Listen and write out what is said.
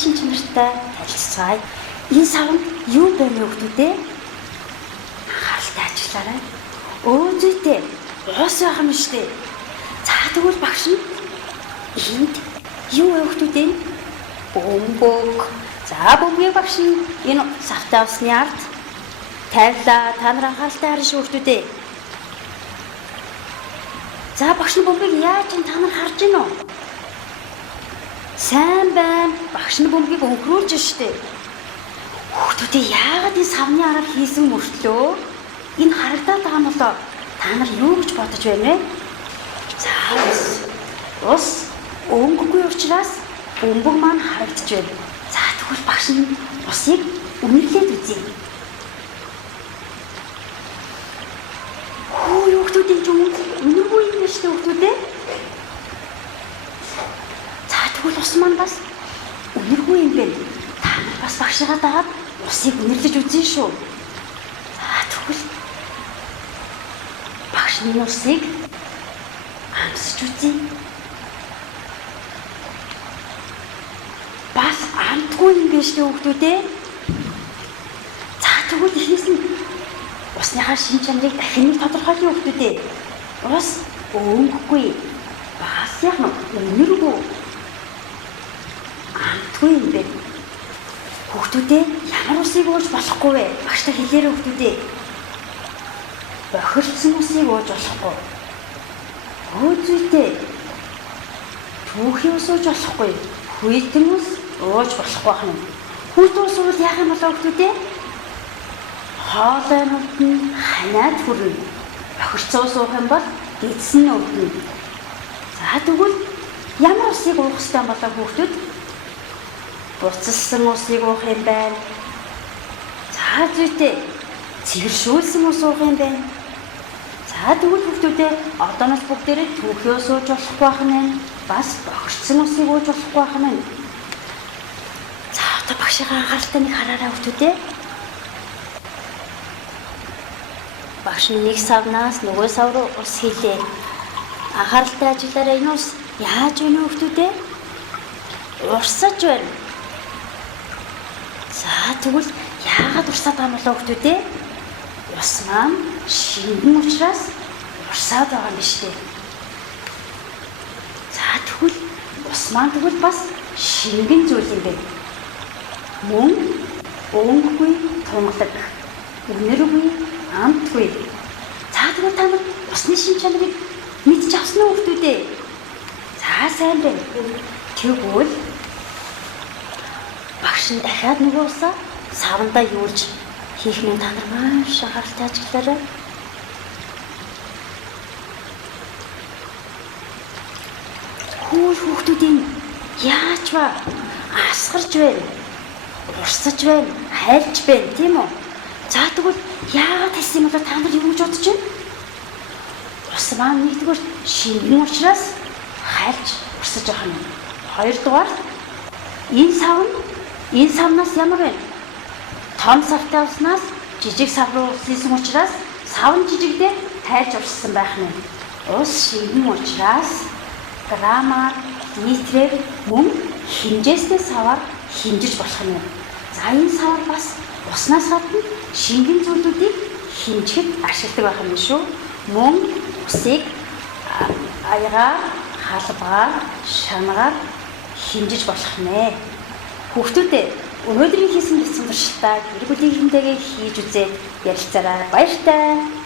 шин чанартай танилцгаая. Энэ савнд юу байна вэ хүүхдүүдээ? Анхааралтай ажиллаарай. Зүйтэй. Уус байх юм шүү дээ. За тэгвэл багш нь энд юу вэ хүүхдүүдээ? Бөмбөг. За бөмбөгийг багш нь энэ савтай усны ард тавилаа. Та нар анхааралтай харна шүү хүүхдүүдээ. За багш нь бөмбөгийг яаж та нар харж гинэ үү? Сайн байна. Багш нь бөмбөгийг өнхрүүлж штэ. Хүүхдүүдээ яагаад энэ савны арга хийсэн мөртлөө энэ харагдаад байгаа юм болоо? Та нар юу гэж бодож байна вэ? За ус өнгөгүй учраас бөмбөг маань харагдаж байна. За тэгвэл багш нь усыг үнэрлээд үзье. Хүүхдүүдийн чинь үнэргүй юм шүү дээ хүүхдүүдээ. За тэгвэл ус маань бас үнэргүй юм байна. Та нар бас багшигаа дагаад усыг үнэрлэж үзье шүү. За тэгвэл багш нь усыг амсаж үзье. Бас амтгүй юм биш үү хүүхдүүдээ? За тэгвэл ихнээс нь усныхаа шин чанарыг дахин нэг тодорхойлъё хүүхдүүдээ. Ус өнгөгүй. Бас яг үнэргүй. Амтгүй юм бэ. Хүүхдүүдээ ямар усыг ууж болохгүй вэ? Багштай хэлээрэй хүүхдүүдээ. Бохирдсон усыг ууж болохгүй. Зүйтэй. Түүхийн ус ууж болохгүй. Хүйтэн ус ууж болохгүй байна. Хүйтэн ус уул яах юм болоо хүүхдүүдээ? Хоолой нүдэн ханаад хүрнэ. Бохирдсон ус уух юм бол эзэн нь өвдөнө. За тэгвэл ямар усыг уух ёстой юм болоо хүүхдүүд? Буцалсан усыг уух юм байна. За зүйтэй. Цэвэршүүлсэн ус уух юм байна. За тэгвэл хүүхдүүдээ одооноос бүгдээрээ түүхийн ус ууж болохгүй байна. Бас бохирдсон усыг ууж болохгүй байна. За одоо багшийн анхааралтай нэг хараарай хүүхдүүдээ. Багш нь нэг савнаас нөгөө сав руу ус хийлээ. Анхааралтай ажиллаарай. Энэ ус яаж вэ хүүхдүүдээ? Урсаж байна. За тэгвэл яагаад урсаад байгаа юм болоо хүүхдүүдээ? Ус маань шингэн учраас урсаад байгаа юм биш үү? За тэгвэл ус маань бас шингэн зүйл юм байна. Мөн өнгөгүй тунгалаг, үнэргүй, амтгүй. За тэгвэл та нар усны шин чанарыг мэдж авсан уу хүүхдүүдээ? За сайн байна. Тэгвэл багш нь дахиад нөгөө усаа савндаа юулж хийх нь та нар маш анхааралтай ажиллаарай. Хүүхдүүдийн яаж ба асгарч байна? Урсаж байна, хайлж байна, тийм үү? За тэгвэл яагаад хэлсэн юм бол та нар юу гэж бодож байна? Ус маань нэгдүгээр шингэн учраас хайлж урсаж байгаа юм. Хоёрдугаар энэ савнаас ямар байна? Том савтай уснаас жижиг сав руу урссан учраас сав нь жижигдээ тайлж урссан байх нь. Ус шингэн учраас граммаар, литрээр мөн хэмжээстэй саваар хэмжиж болох юм. За энэ савар бас уснаас гадна шингэн зүйлүүдийг хэмжихэд ашигладаг байх юм шүү. Мөн усыг аягаар, халбаар, шанагаар хэмжиж болох нэ. Хүүхдүүдээ өнөөдрийн хийсэн бэлтгэл туршилтаа гэр бүлийн хүнтэйгээ хийж үзээд ярилцаарай. Баяртай.